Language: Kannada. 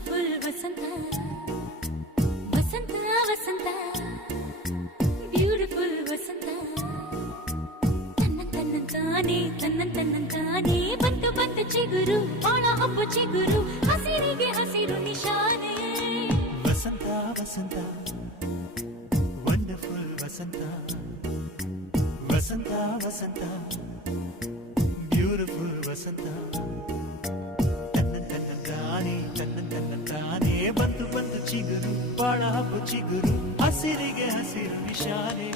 ಬ್ಯೂಟಿಫುಲ್ ವಸಂತ ವಸಂತ ವಸಂತ ಬ್ಯೂಟಿಫುಲ್ ವಸಂತ ತನ್ನಂತಾನೆ ಬಂತು ಬಂತು ಚಿಗುರು ಬಾಳ ಹಬ್ಬ ಚಿಗುರು ಹಸಿರಿಗೆ ಹಸಿರು ನಿಶಾನೆ ವಸಂತ ವಸಂತ ವಂಡರ್ಫುಲ್ ವಸಂತ ವಸಂತ ವಸಂತ ಬ್ಯೂಟಿಫುಲ್ ವಸಂತ ತನ್ನಂತಾನೆ ಬಂತು ಬಂತು ಚಿಗುರು ಬಾಳ ಹಬ್ಬ ಚಿಗುರು ಹಸಿರಿಗೆ ಹಸಿರು ನಿಶಾನೆ